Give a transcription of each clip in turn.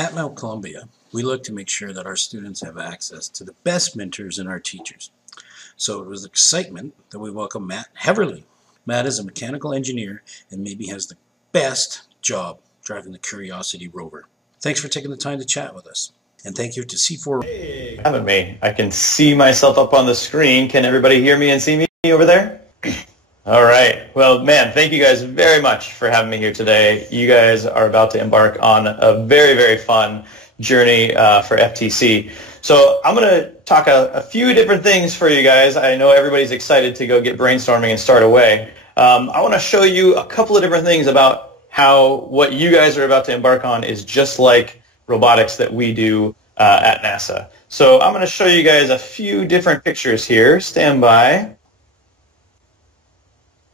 At Mount Columbia, we look to make sure that our students have access to the best mentors and our teachers. So it was excitement that we welcome Matt Heverly. Matt is a mechanical engineer and maybe has the best job driving the Curiosity rover. Thanks for taking the time to chat with us. And thank you to C4. Hey, having me. I can see myself up on the screen. Can everybody hear me and see me over there? All right. Well, man, thank you guys very much for having me here today. You guys are about to embark on a very, very fun journey for FTC. So I'm going to talk a few different things for you guys. I know everybody's excited to go get brainstorming and start away. I want to show you a couple of different things about how what you guys are about to embark on is just like robotics that we do at NASA. So I'm going to show you guys a few different pictures here. Stand by.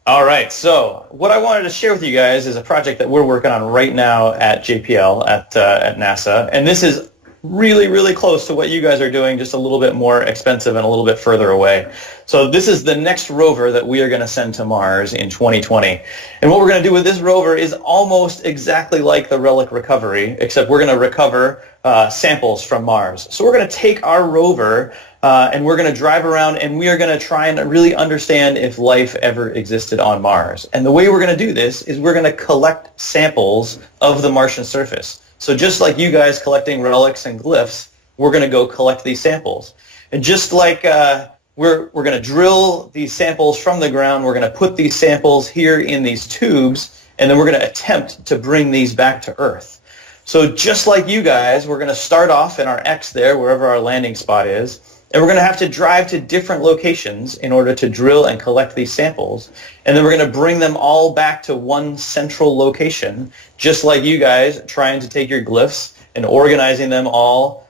All right, so what I wanted to share with you guys is a project that we're working on right now at JPL at NASA, and this is really, really close to what you guys are doing, just a little bit more expensive and a little bit further away. So this is the next rover that we are going to send to Mars in 2020. And what we're going to do with this rover is almost exactly like the Relic recovery, except we're going to recover samples from Mars. So we're going to take our rover and we're going to drive around and we are going to try and really understand if life ever existed on Mars. And the way we're going to do this is we're going to collect samples of the Martian surface. So just like you guys collecting relics and glyphs, we're going to go collect these samples. And just like we're going to drill these samples from the ground, we're going to put these samples here in these tubes, and then we're going to attempt to bring these back to Earth. So just like you guys, we're going to start off in our X there, wherever our landing spot is, and we're going to have to drive to different locations in order to drill and collect these samples. And then we're going to bring them all back to one central location, just like you guys trying to take your glyphs and organizing them all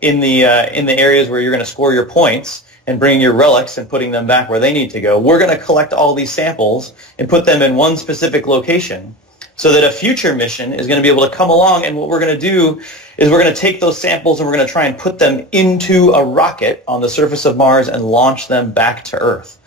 in the areas where you're going to score your points and bringing your relics and putting them back where they need to go. We're going to collect all these samples and put them in one specific location, so that a future mission is going to be able to come along, and what we're going to do is we're going to take those samples and we're going to try and put them into a rocket on the surface of Mars and launch them back to Earth.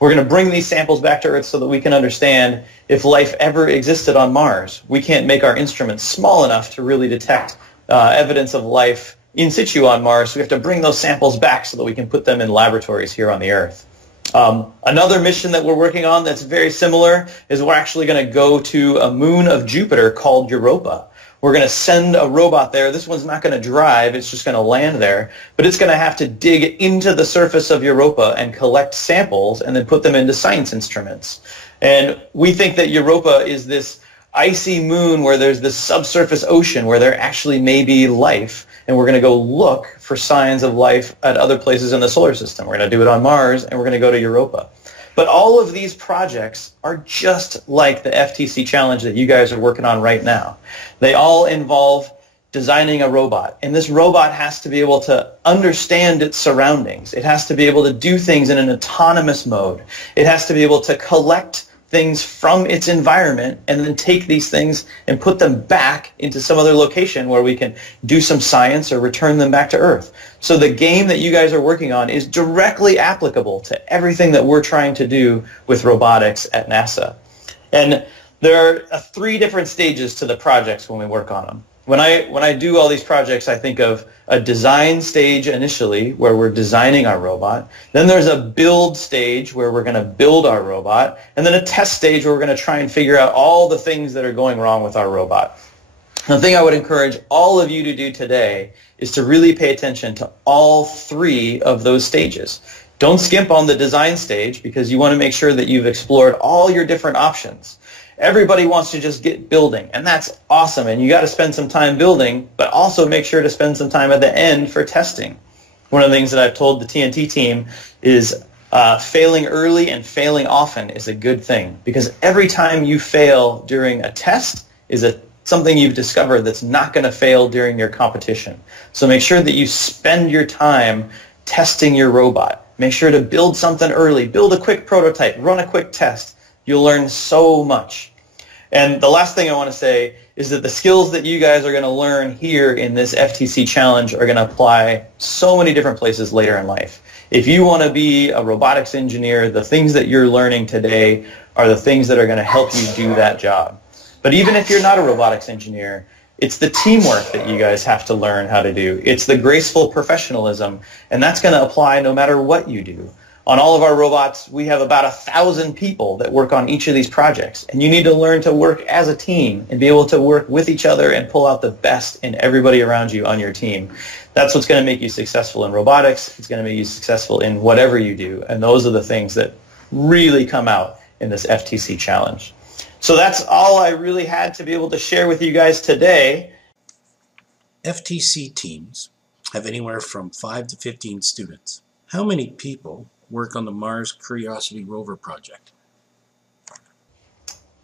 We're going to bring these samples back to Earth so that we can understand if life ever existed on Mars. We can't make our instruments small enough to really detect evidence of life in situ on Mars, so we have to bring those samples back so that we can put them in laboratories here on the Earth. Another mission that we're working on that's very similar is we're actually going to go to a moon of Jupiter called Europa. We're going to send a robot there. This one's not going to drive. It's just going to land there. But it's going to have to dig into the surface of Europa and collect samples and then put them into science instruments. And we think that Europa is this icy moon where there's this subsurface ocean where there actually may be life. And we're going to go look for signs of life at other places in the solar system. We're going to do it on Mars, and we're going to go to Europa. But all of these projects are just like the FTC challenge that you guys are working on right now. They all involve designing a robot. And this robot has to be able to understand its surroundings. It has to be able to do things in an autonomous mode. It has to be able to collect things from its environment and then take these things and put them back into some other location where we can do some science or return them back to Earth. So the game that you guys are working on is directly applicable to everything that we're trying to do with robotics at NASA. And there are 3 different stages to the projects when we work on them. When I do all these projects, I think of a design stage initially where we're designing our robot. Then there's a build stage where we're going to build our robot. And then a test stage where we're going to try and figure out all the things that are going wrong with our robot. The thing I would encourage all of you to do today is to really pay attention to all 3 of those stages. Don't skimp on the design stage because you want to make sure that you've explored all your different options. Everybody wants to just get building, and that's awesome, and you got to spend some time building, but also make sure to spend some time at the end for testing. One of the things that I've told the TNT team is failing early and failing often is a good thing, because every time you fail during a test is something you've discovered that's not going to fail during your competition. So make sure that you spend your time testing your robot. Make sure to build something early, build a quick prototype, run a quick test. You'll learn so much. And the last thing I want to say is that the skills that you guys are going to learn here in this FTC challenge are going to apply so many different places later in life. If you want to be a robotics engineer, the things that you're learning today are the things that are going to help you do that job. But even if you're not a robotics engineer, It's the teamwork that you guys have to learn how to do. It's the graceful professionalism, and that's going to apply no matter what you do. On all of our robots, we have about 1,000 people that work on each of these projects, and you need to learn to work as a team and be able to work with each other and pull out the best in everybody around you on your team. That's what's going to make you successful in robotics. It's going to make you successful in whatever you do, and those are the things that really come out in this FTC challenge. So that's all I really had to be able to share with you guys today. FTC teams have anywhere from 5 to 15 students. How many people work on the Mars Curiosity rover project?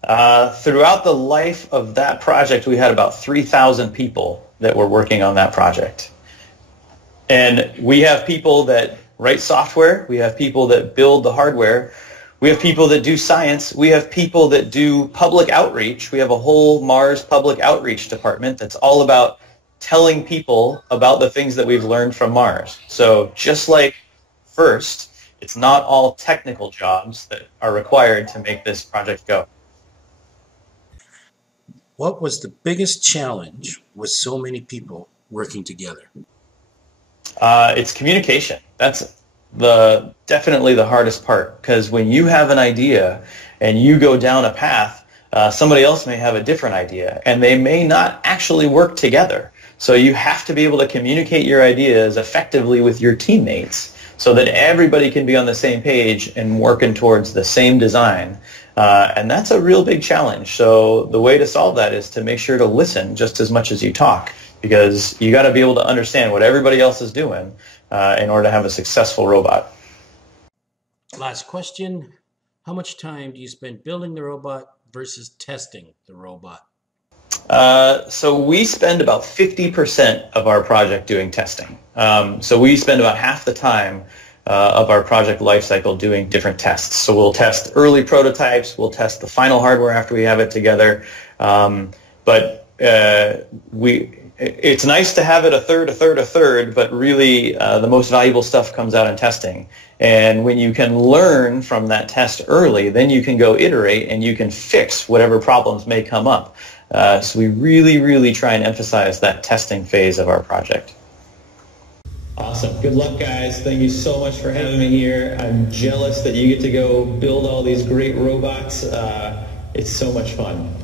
Throughout the life of that project, we had about 3,000 people that were working on that project. And we have people that write software. We have people that build the hardware. We have people that do science. We have people that do public outreach. We have a whole Mars public outreach department that's all about telling people about the things that we've learned from Mars. So just like FIRST, it's not all technical jobs that are required to make this project go. What was the biggest challenge with so many people working together? It's communication. That's definitely the hardest part, because when you have an idea and you go down a path, somebody else may have a different idea, and they may not actually work together. So you have to be able to communicate your ideas effectively with your teammates so that everybody can be on the same page and working towards the same design. And that's a real big challenge. So the way to solve that is to make sure to listen just as much as you talk, because you got to be able to understand what everybody else is doing in order to have a successful robot. Last question. How much time do you spend building the robot versus testing the robot? So we spend about 50% of our project doing testing. So we spend about half the time of our project lifecycle doing different tests. So we'll test early prototypes, we'll test the final hardware after we have it together. It's nice to have it a third, but really the most valuable stuff comes out in testing. And when you can learn from that test early, then you can go iterate and you can fix whatever problems may come up. So we really try and emphasize that testing phase of our project. Awesome. Good luck, guys. Thank you so much for having me here. I'm jealous that you get to go build all these great robots. It's so much fun.